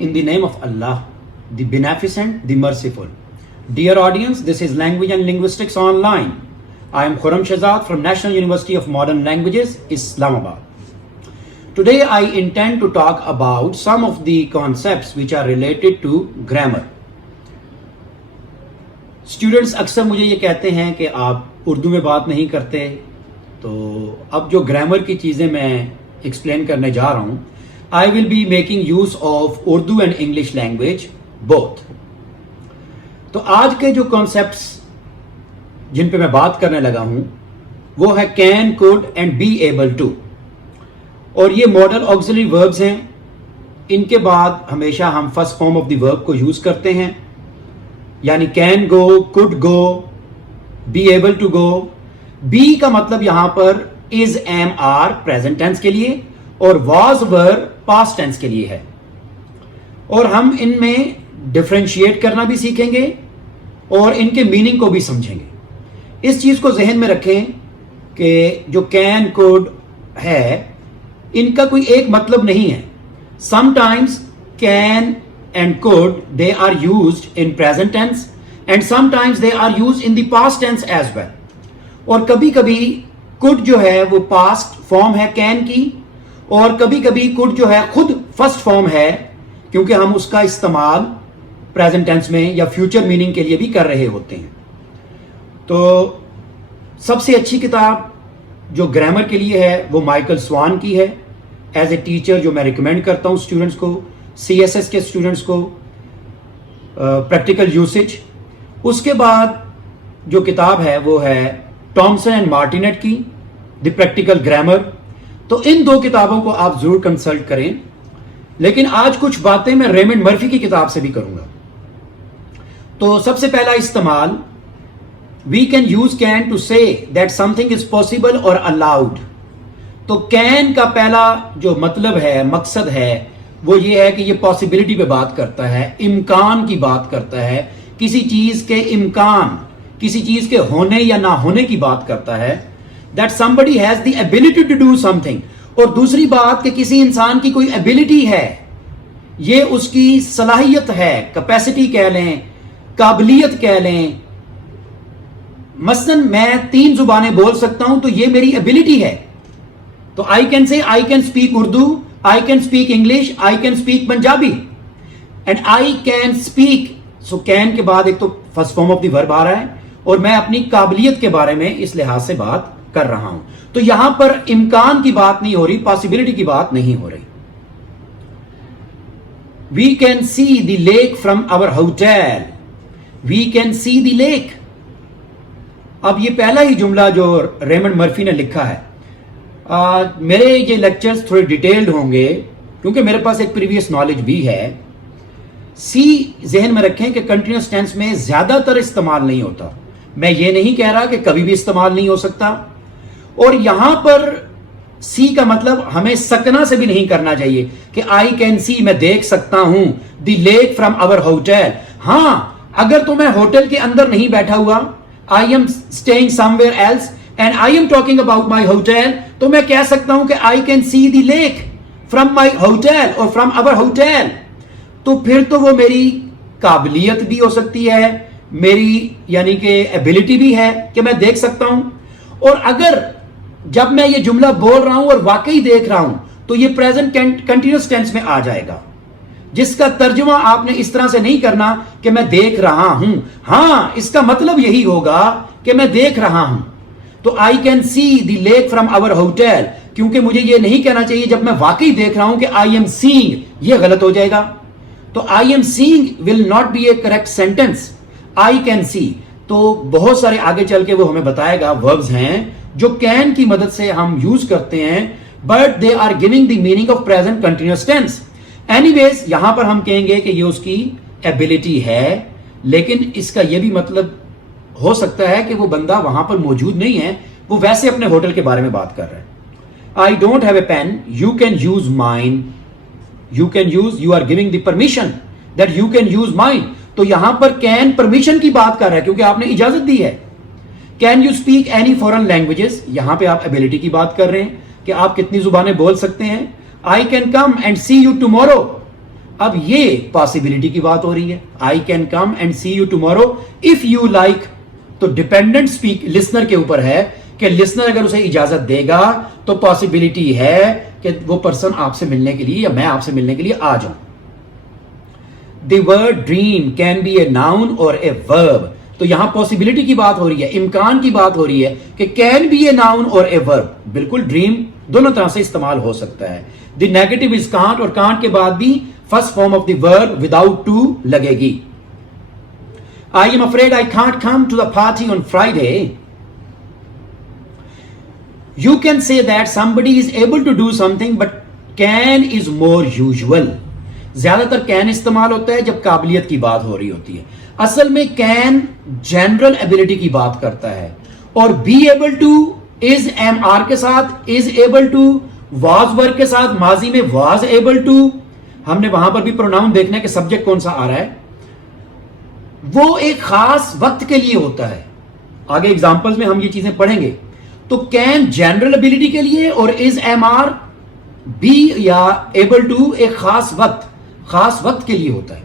In the name of Allah, the Beneficent, the Merciful. Dear audience, this is Language and Linguistics Online. I am Khurram Shahzad from National University of Modern Languages, Islamabad. Today I intend to talk about some of the concepts which are related to grammar. Students अक्सर मुझे ये कहते हैं कि आप उर्दू में बात नहीं करते, तो अब जो ग्रामर की चीज़ें मैं एक्सप्लेन करने जा रहा हूँ, I will be making use of Urdu and English language both. तो आज के जो कॉन्सेप्ट्स जिन पे मैं बात करने लगा हूं वो है can, could and be able to, और ये मॉडल ऑक्सिलरी वर्ब्स हैं. इनके बाद हमेशा हम first form of the verb को यूज करते हैं, यानी can go, could go, be able to go. Be का मतलब यहां पर is, am, are present tense के लिए और वाज, वर पास्ट टेंस के लिए है. और हम इनमें डिफरेंशिएट करना भी सीखेंगे और इनके मीनिंग को भी समझेंगे. इस चीज को जहन में रखें कि जो कैन, कुड है, इनका कोई एक मतलब नहीं है. Sometimes can and could they are used in present tense and sometimes they are used in the past tense as well. और कभी कभी कुड जो है वो पास्ट फॉर्म है कैन की, और कभी कभी कुड जो है खुद फर्स्ट फॉर्म है, क्योंकि हम उसका इस्तेमाल प्रेजेंट टेंस में या फ्यूचर मीनिंग के लिए भी कर रहे होते हैं. तो सबसे अच्छी किताब जो ग्रामर के लिए है वो माइकल स्वान की है. एज ए टीचर जो मैं रिकमेंड करता हूं स्टूडेंट्स को, CSS के स्टूडेंट्स को, प्रैक्टिकल यूसेज. उसके बाद जो किताब है वो है टॉमसन एंड मार्टिनेट की, द प्रैक्टिकल ग्रामर. तो इन दो किताबों को आप जरूर कंसल्ट करें. लेकिन आज कुछ बातें मैं रेमंड मर्फी की किताब से भी करूंगा. तो सबसे पहला इस्तेमाल, we can use can to say that something is possible और अलाउड. तो कैन का पहला जो मतलब है, मकसद है, वो ये है कि ये पॉसिबिलिटी पे बात करता है, इम्कान की बात करता है, किसी चीज के इम्कान, किसी चीज के होने या ना होने की बात करता है. That somebody has the ability to do something. और दूसरी बात कि किसी इंसान की कोई एबिलिटी है, ये उसकी सलाहियत है, कैपेसिटी कह लें, काबिलियत कह लें. मसलन मैं 3 जुबानें बोल सकता हूं, तो ये मेरी एबिलिटी है. तो I can say I can speak Urdu, I can speak English, I can speak Punjabi and I can speak. So can के बाद एक तो first form of the verb आ रहा है, और मैं अपनी काबिलियत के बारे में इस लिहाज से बात कर रहा हूं. तो यहां पर इम्कान की बात नहीं हो रही, पॉसिबिलिटी की बात नहीं हो रही. We can see the lake from our hotel. We can see the lake. अब ये पहला ही जुमला जो रेमंड मर्फी ने लिखा है. मेरे ये लेक्चर्स थोड़े डिटेल्ड होंगे क्योंकि मेरे पास एक प्रीवियस नॉलेज भी है. सी जहन में रखें कि कंटिन्यूअस टेंस में ज्यादातर इस्तेमाल नहीं होता. मैं ये नहीं कह रहा कि कभी भी इस्तेमाल नहीं हो सकता. और यहां पर सी का मतलब हमें सकना से भी नहीं करना चाहिए कि आई कैन सी, मैं देख सकता हूं, the lake from our hotel. हां, अगर तो मैं होटल के अंदर नहीं बैठा हुआ, I am staying somewhere else and I am talking about my hotel, तो मैं कह सकता हूं कि आई can see the lake from my hotel और फ्रॉम आवर होटल. तो फिर तो वो मेरी काबिलियत भी हो सकती है, मेरी यानी कि एबिलिटी भी है कि मैं देख सकता हूं. और अगर जब मैं ये जुमला बोल रहा हूं और वाकई देख रहा हूं, तो ये प्रेजेंट कंटिन्यूअस टेंस में आ जाएगा, जिसका तर्जुमा आपने इस तरह से नहीं करना कि मैं देख रहा हूं. हां, इसका मतलब यही होगा कि मैं देख रहा हूं. तो I can see the lake from our hotel, क्योंकि मुझे ये नहीं कहना चाहिए जब मैं वाकई देख रहा हूं कि आई एम सीइंग, ये गलत हो जाएगा. तो I am seeing will not be A correct sentence. I can सी, तो बहुत सारे आगे चल के वो हमें बताएगा वर्ब्स हैं जो कैन की मदद से हम यूज करते हैं, but they are giving the meaning of present continuous tense. Anyways, यहां पर हम कहेंगे कि ये उसकी एबिलिटी है, लेकिन इसका यह भी मतलब हो सकता है कि वो बंदा वहां पर मौजूद नहीं है, वो वैसे अपने होटल के बारे में बात कर रहा है. I don't have a pen, you can use mine. You can use, you are giving the permission that you can use mine. तो यहां पर कैन परमिशन की बात कर रहा है क्योंकि आपने इजाजत दी है. Can you speak any foreign languages, यहां पे आप एबिलिटी की बात कर रहे हैं कि आप कितनी जुबानें बोल सकते हैं. I can come and see you tomorrow. अब ये पॉसिबिलिटी की बात हो रही है, I can come and see you tomorrow if you like. तो डिपेंडेंट स्पीक लिसनर के ऊपर है कि लिसनर अगर उसे इजाजत देगा तो पॉसिबिलिटी है कि वो पर्सन आपसे मिलने के लिए या मैं आपसे मिलने के लिए आ जाऊं। The word dream can be a noun और ए वर्ब। तो यहां पॉसिबिलिटी की बात हो रही है, इम्कान की बात हो रही है कि कैन बी ए नाउन और ए वर्ब। बिल्कुल ड्रीम दोनों तरह से इस्तेमाल हो सकता है। द नेगेटिव इज कांट, और कांट के बाद भी first form of the verb without to लगेगी। I am afraid I can't come to the party on Friday. You can say that somebody is able to do something, but can is more usual. ज्यादातर can इस्तेमाल होता है जब काबिलियत की बात हो रही होती है। असल में can जनरल एबिलिटी की बात करता है, और be able to is am के साथ, is able to was वर्ग के साथ, माजी में was able to। हमने वहां पर भी प्रोनाउन देखना है कि सब्जेक्ट कौन सा आ रहा है। वो एक खास वक्त के लिए होता है। आगे एग्जांपल्स में हम ये चीजें पढ़ेंगे। तो कैन जनरल एबिलिटी के लिए और इज एम आर बी या एबल टू एक खास वक्त के लिए होता है।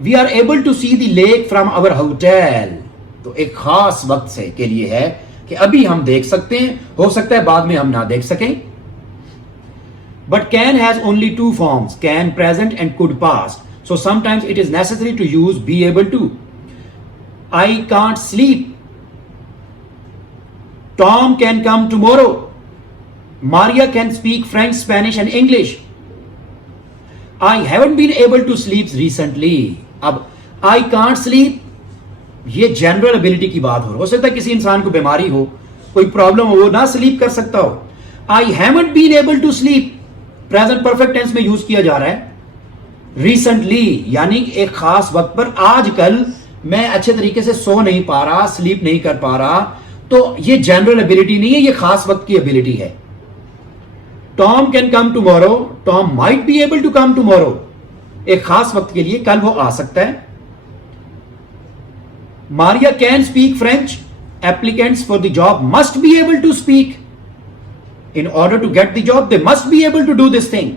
We are able to see the lake from our hotel. तो एक खास वक्त से के लिए है कि अभी हम देख सकते हैं, हो सकता है बाद में हम ना देख सकें। But can has only two forms, can present and could past. So sometimes it is necessary to use be able to. I can't sleep, Tom can come tomorrow. Maria can speak French, Spanish and English. I haven't been able to sleep recently. अब I can't sleep, ये general ability की बात हो सकता है किसी इंसान को बीमारी हो, कोई प्रॉब्लम हो, वो ना स्लीप कर सकता हो। I haven't been able to sleep, present perfect tense में यूज किया जा रहा है। Recently यानी एक खास वक्त पर, आजकल मैं अच्छे तरीके से सो नहीं पा रहा, स्लीप नहीं कर पा रहा। तो ये जनरल एबिलिटी नहीं है, ये खास वक्त की एबिलिटी है। Tom can come tomorrow, Tom might be able to come tomorrow, एक खास वक्त के लिए, कल वो आ सकता है। Maria can speak French, applicants for the job must be able to speak, in order to get the job they must be able to do this thing.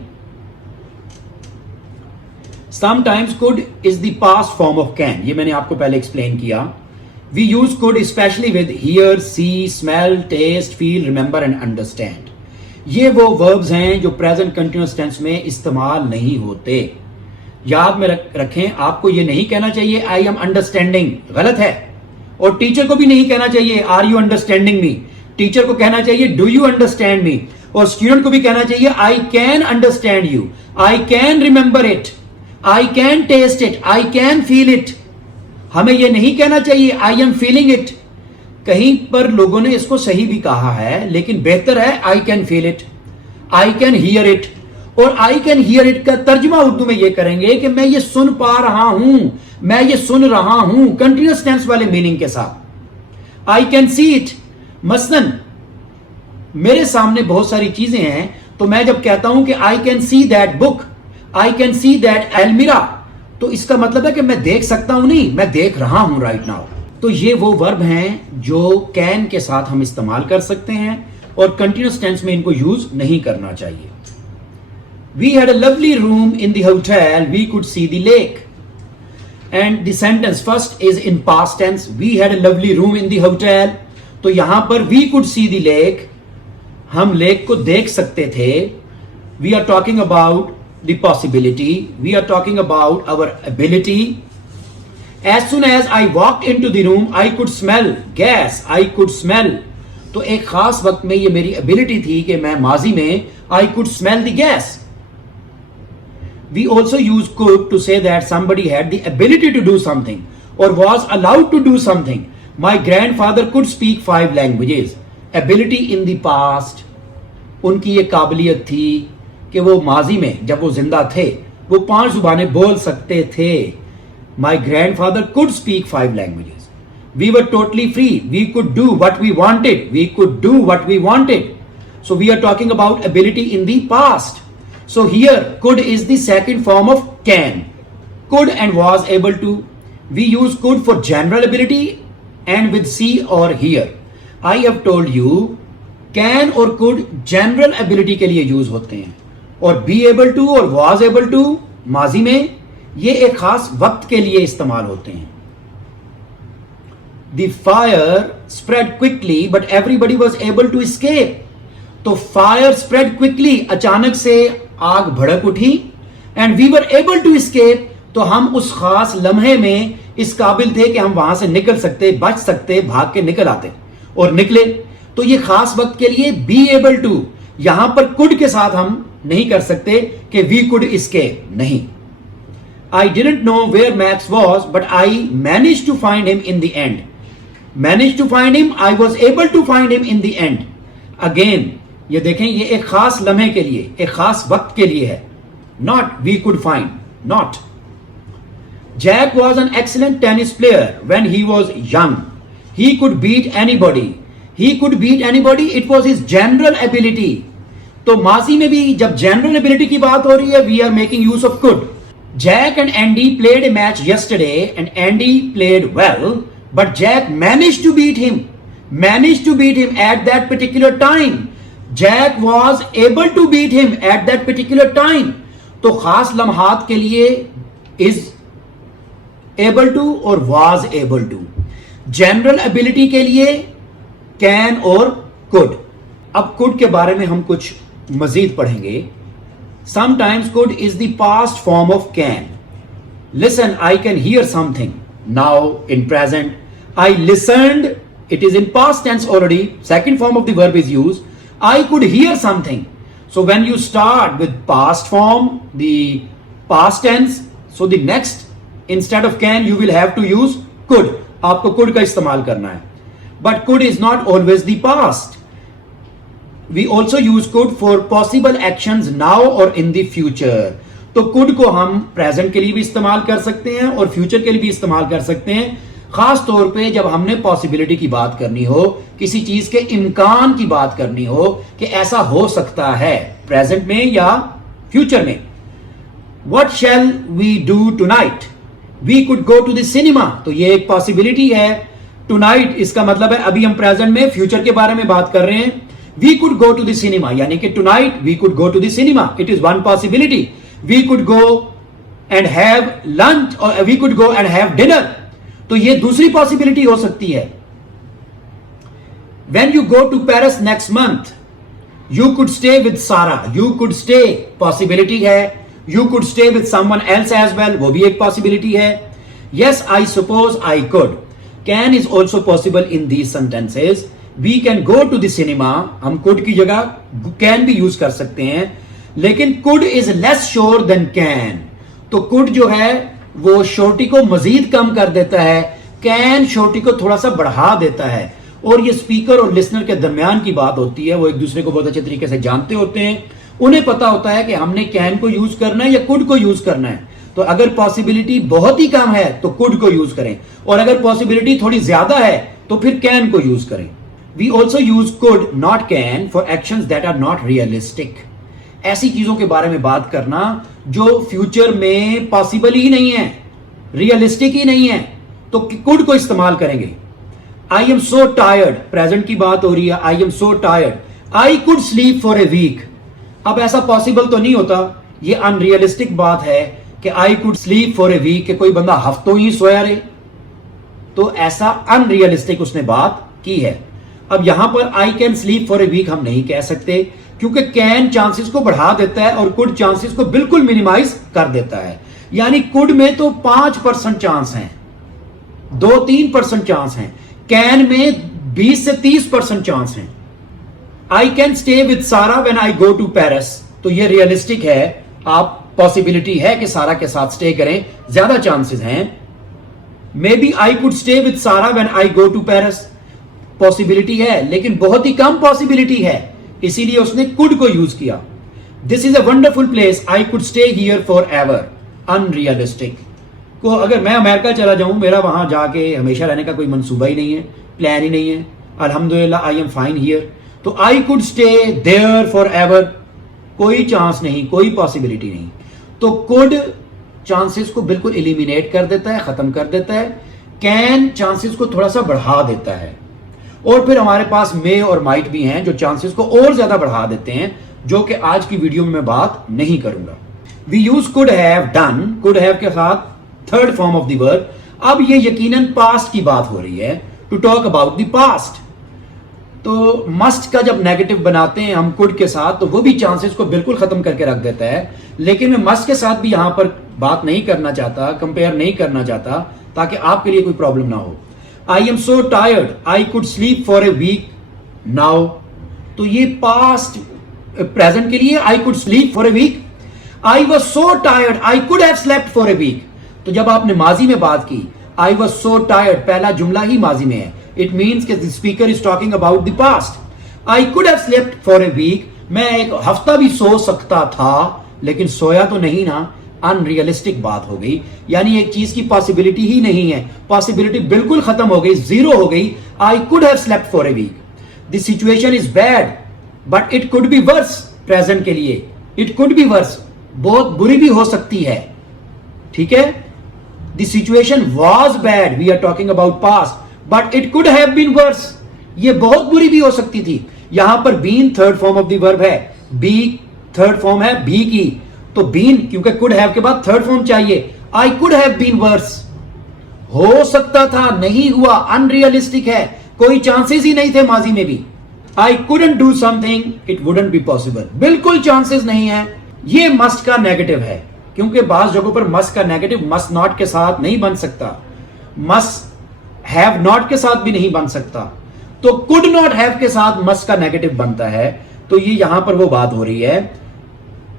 Sometimes could is the past form of can, ये मैंने आपको पहले explain किया। We use could especially with hear, see, smell, taste, feel, remember and understand. ये वो verbs हैं जो present continuous tense में इस्तेमाल नहीं होते। याद में रखें, आपको ये नहीं कहना चाहिए I am understanding, गलत है। और टीचर को भी नहीं कहना चाहिए Are you understanding me? Teacher को कहना चाहिए Do you understand me? और स्टूडेंट को भी कहना चाहिए I can understand you, I can remember it, I can taste it, I can feel it। हमें यह नहीं कहना चाहिए आई एम फीलिंग इट। कहीं पर लोगों ने इसको सही भी कहा है, लेकिन बेहतर है I can feel it, I can here it. और आई कैन हियर इट का तर्जुमा उर्दू में यह करेंगे कि मैं ये सुन पा रहा हूं, मैं ये सुन रहा हूं, कंटिन्यूअस टेंस वाले मीनिंग के साथ। आई कैन सी इट, मसलन मेरे सामने बहुत सारी चीजें हैं, तो मैं जब कहता हूं कि आई can see that book, I can see that almirah, तो इसका मतलब है कि मैं देख सकता हूं नहीं, मैं देख रहा हूं राइट नाउ। तो ये वो वर्ब हैं जो कैन के साथ हम इस्तेमाल कर सकते हैं और कंटिन्यूअस टेंस में इनको यूज नहीं करना चाहिए। We had a lovely room in the hotel, we could see the lake. And the sentence first is in past tense, we had a lovely room in the hotel. तो यहां पर we could see the lake, हम lake को देख सकते थे। We are talking about the possibility, we are talking about our ability. As soon as I walked into the room, I could smell gas, I could smell. तो एक खास वक्त में ये मेरी एबिलिटी थी कि मैं माजी में I could smell the gas. We also use could to say that somebody had the ability to do something or was allowed to do something. My grandfather could speak 5 languages. Ability in the past, उनकी ये काबिलियत थी कि वो माजी में जब वो जिंदा थे वो 5 जुबानें बोल सकते थे। My grandfather could speak 5 languages. We were totally free, we could do what we wanted, we could do what we wanted. So we are talking about ability in the past. So here could is the second form of can, could and was able to. We use could for general ability and with see और here. I have told you can और could general ability के लिए use होते हैं, और B able to और was able to माजी में ये एक खास वक्त के लिए इस्तेमाल होते हैं। The fire spread quickly but everybody was able to escape. तो फायर स्प्रेड क्विकली, अचानक से आग भड़क उठी, and we were able to escape, तो हम उस खास लम्हे में इस काबिल थे कि हम वहां से निकल सकते, बच सकते, भाग के निकल आते और निकले। तो ये खास वक्त के लिए बी एबल टू, यहां पर कुड के साथ हम नहीं कर सकते कि वी कुड एस्केप, नहीं। I didn't know where Max was but I manage to find him in the end. Manage to find him, I was able to find him in the end. Again ये देखें, ये एक खास लम्हे के लिए, एक खास वक्त के लिए है, not we could find, not. Jack was an excellent tennis player when he was young. He could beat anybody. He could beat anybody. It was his general ability. तो माजी में भी जब general ability की बात हो रही है, we are making use of could. Jack and Andy played a match yesterday and Andy played well, but Jack managed to beat him. Managed to beat him at that particular time. Jack was able to beat him at that particular time. तो खास लम्हात के लिए is able to और was able to. General ability के लिए can और could. अब could के बारे में हम कुछ मजीद पढ़ेंगे। Sometimes could is the past form of can. Listen, I can hear something now in present. I listened, it is in past tense already, second form of the verb is use. I could hear something. So when you start with past form, the past tense, so the next instead of can you will have to use could. आपको could का इस्तेमाल करना है, but could is not always the past. We also use could for possible actions now or in the future. तो could को हम present के लिए भी इस्तेमाल कर सकते हैं और future के लिए भी इस्तेमाल कर सकते हैं, खास तौर पे जब हमने possibility की बात करनी हो, किसी चीज के इम्कान की बात करनी हो कि ऐसा हो सकता है present में या future में। What shall we do tonight? We could go to the cinema. तो ये एक पॉसिबिलिटी है। Tonight इसका मतलब है अभी हम प्रेजेंट में फ्यूचर के बारे में बात कर रहे हैं। We could go to the cinema, यानी कि tonight we could go to the cinema. It is one possibility. We could go and have lunch or we could go and have dinner. तो ये दूसरी पॉसिबिलिटी हो सकती है। When you go to Paris next month, you could stay with Sarah. You could stay possibility है। You could stay with someone else as well, वो भी एक possibility है। Yes, I suppose I could. Can is also possible in these sentences. We can go to the cinema. हम could की जगह can भी use कर सकते हैं, लेकिन could is less sure than can. तो could जो है वो श्योरिटी को मजीद कम कर देता है, can श्योरिटी को थोड़ा सा बढ़ा देता है। और ये स्पीकर और लिसनर के दरमियान की बात होती है, वो एक दूसरे को बहुत अच्छे तरीके से जानते होते हैं, उन्हें पता होता है कि हमने कैन को यूज करना है या कुड को यूज करना है। तो अगर पॉसिबिलिटी बहुत ही कम है तो कुड को यूज करें, और अगर पॉसिबिलिटी थोड़ी ज्यादा है तो फिर कैन को यूज करें। We also use could not can for actions that are not realistic. ऐसी चीजों के बारे में बात करना जो फ्यूचर में पॉसिबल ही नहीं है, रियलिस्टिक ही नहीं है, तो कुड को इस्तेमाल करेंगे। I am so tired, present की बात हो रही है। I am so tired, I could sleep for a week. अब ऐसा पॉसिबल तो नहीं होता, ये अनरियलिस्टिक बात है कि I could sleep for a week, कि कोई बंदा हफ्तों ही सोया रहे, तो ऐसा अनरियलिस्टिक उसने बात की है। अब यहां पर I can sleep for a week हम नहीं कह सकते, क्योंकि कैन चांसेस को बढ़ा देता है और कुड चांसेस को बिल्कुल मिनिमाइज कर देता है। यानी कुड में तो 5% चांस हैं, 2-3% चांस हैं, कैन में 20 से 30% चांस हैं। I can stay with Sara when I go to Paris, तो ये रियलिस्टिक है, आप पॉसिबिलिटी है कि सारा के साथ स्टे करें, ज्यादा चांसेस हैं। Maybe I could stay with Sara when I go to Paris, possibility है लेकिन बहुत ही कम पॉसिबिलिटी है, इसीलिए उसने कुड को यूज किया। This is a wonderful place, I could stay here for ever, unrealistic. को अगर मैं अमेरिका चला जाऊं, मेरा वहां जाके हमेशा रहने का कोई मंसूबा ही नहीं है, प्लान ही नहीं है। अल्हम्दुलिल्लाह आई एम फाइन हियर, तो I could stay there forever, कोई चांस नहीं, कोई पॉसिबिलिटी नहीं। तो कुड चांसेस को बिल्कुल एलिमिनेट कर देता है, खत्म कर देता है। कैन चांसेस को थोड़ा सा बढ़ा देता है, और फिर हमारे पास मे और माइट भी हैं जो चांसेस को और ज्यादा बढ़ा देते हैं, जो कि आज की वीडियो में मैं बात नहीं करूंगा। We use could have done, could have के साथ third form of the verb. अब ये यकीनन पास्ट की बात हो रही है, to talk about the past. तो मस्ट का जब नेगेटिव बनाते हैं हम कुड के साथ, तो वो भी चांसेस को बिल्कुल खत्म करके रख देता है। लेकिन मैं मस्ट के साथ भी यहां पर बात नहीं करना चाहता, कंपेयर नहीं करना चाहता, ताकि आपके लिए कोई प्रॉब्लम ना हो। I am so tired, I could sleep for a week now. तो ये पास्ट प्रेजेंट के लिए I could sleep for a week. I was so tired, I could have slept for a week. तो जब आपने माजी में बात की, आई वॉज सो टायर्ड, पहला जुमला ही माजी में है। It means the speaker is talking about the past. I could have slept for a week, मैं एक हफ्ता भी सो सकता था, लेकिन सोया तो नहीं ना। अनरियलिस्टिक बात हो गई, यानी एक चीज की पॉसिबिलिटी ही नहीं है, पॉसिबिलिटी बिल्कुल खत्म हो गई, जीरो हो गई। I could have slept for a week. The situation is bad but it could be worse, present के लिए इट कुड बी वर्स, बहुत बुरी भी हो सकती है, ठीक है। The situation was bad, we are talking about past, but it could have been worse, ये बहुत बुरी भी हो सकती थी। यहां पर been third form of the verb है, बी थर्ड फॉर्म है भी की, तो बीन क्योंकि कुड हैव के बाद थर्ड फॉर्म चाहिए। I could have been worse, हो सकता था, नहीं हुआ, अनरियलिस्टिक है, कोई चांसेस ही नहीं थे माजी में भी। I couldn't do something, it wouldn't be possible, बिल्कुल चांसेस नहीं है। ये मस्ट का नेगेटिव है, क्योंकि बाज जगहों पर मस्ट का नेगेटिव मस्ट नॉट के साथ नहीं बन सकता, मस्ट हैव नॉट के साथ भी नहीं बन सकता, तो कुड नॉट हैव के साथ मस्ट का नेगेटिव बनता है। तो ये यहां पर वो बात हो रही है।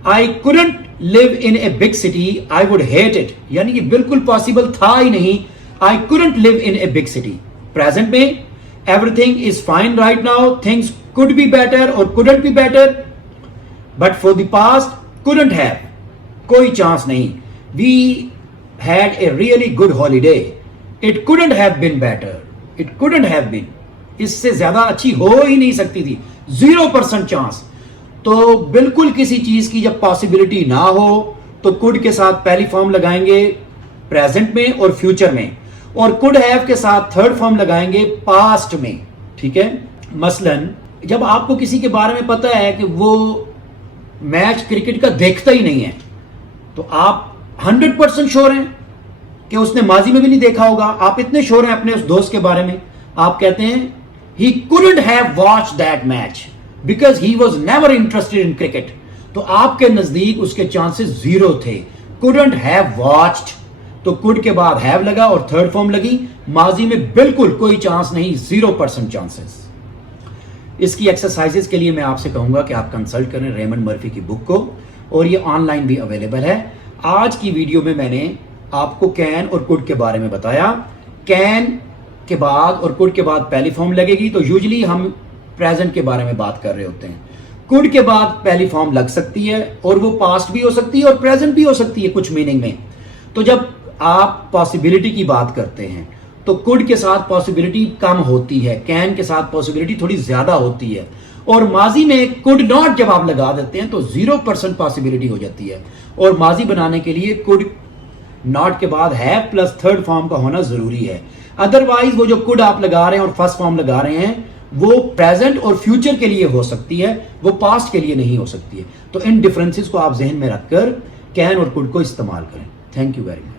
I couldn't live in a big city, I would hate it, यानी कि बिल्कुल पॉसिबल था ही नहीं। I couldn't live in a big city. Present में everything is fine right now, things could be better और couldn't be better, but for the past couldn't have, कोई chance नहीं। We had a really good holiday, it couldn't have been better, it couldn't have been, इससे ज्यादा अच्छी हो ही नहीं सकती थी, 0% चांस। तो बिल्कुल किसी चीज की जब पॉसिबिलिटी ना हो तो कुड के साथ पहली फॉर्म लगाएंगे प्रेजेंट में और फ्यूचर में, और कुड हैव के साथ थर्ड फॉर्म लगाएंगे पास्ट में, ठीक है। मसलन जब आपको किसी के बारे में पता है कि वो मैच क्रिकेट का देखता ही नहीं है, तो आप 100% श्योर हैं कि उसने माजी में भी नहीं देखा होगा। आप इतने श्योर हैं अपने उस दोस्त के बारे में, आप कहते हैं he couldn't have watched that match because he was never interested in cricket। तो आपके नजदीक उसके चांसेस जीरो थे। couldn't have watched, तो could के बाद have लगा और थर्ड फॉर्म लगी, माजी में बिल्कुल कोई चांस नहीं, 0% चांसेस। इसकी एक्सरसाइजेस के लिए मैं आपसे कहूंगा कि आप कंसल्ट करें रेमंड मर्फी की बुक को, और ये ऑनलाइन भी अवेलेबल है। आज की वीडियो में मैंने आपको कैन और कुड के बारे में बताया। कैन के बाद और कुड के बाद पहली फॉर्म लगेगी, तो यूजुअली हम प्रेजेंट के बारे में बात कर रहे होते हैं। कुड के बाद पहली फॉर्म लग सकती है, और वो पास्ट भी हो सकती है और प्रेजेंट भी हो सकती है कुछ मीनिंग में। तो जब आप पॉसिबिलिटी की बात करते हैं तो कुड के साथ पॉसिबिलिटी कम होती है, कैन के साथ पॉसिबिलिटी थोड़ी ज्यादा होती है, और माजी में कुड नॉट जब आप लगा देते हैं तो 0% पॉसिबिलिटी हो जाती है। और माजी बनाने के लिए कुड नॉट के बाद हैव प्लस थर्ड फॉर्म का होना जरूरी है। अदरवाइज वो जो कुड आप लगा रहे हैं और फर्स्ट फॉर्म लगा रहे हैं, वो प्रेजेंट और फ्यूचर के लिए हो सकती है, वो पास्ट के लिए नहीं हो सकती है। तो इन डिफरेंसेस को आप जहन में रखकर कैन और कुड को इस्तेमाल करें। Thank you very much.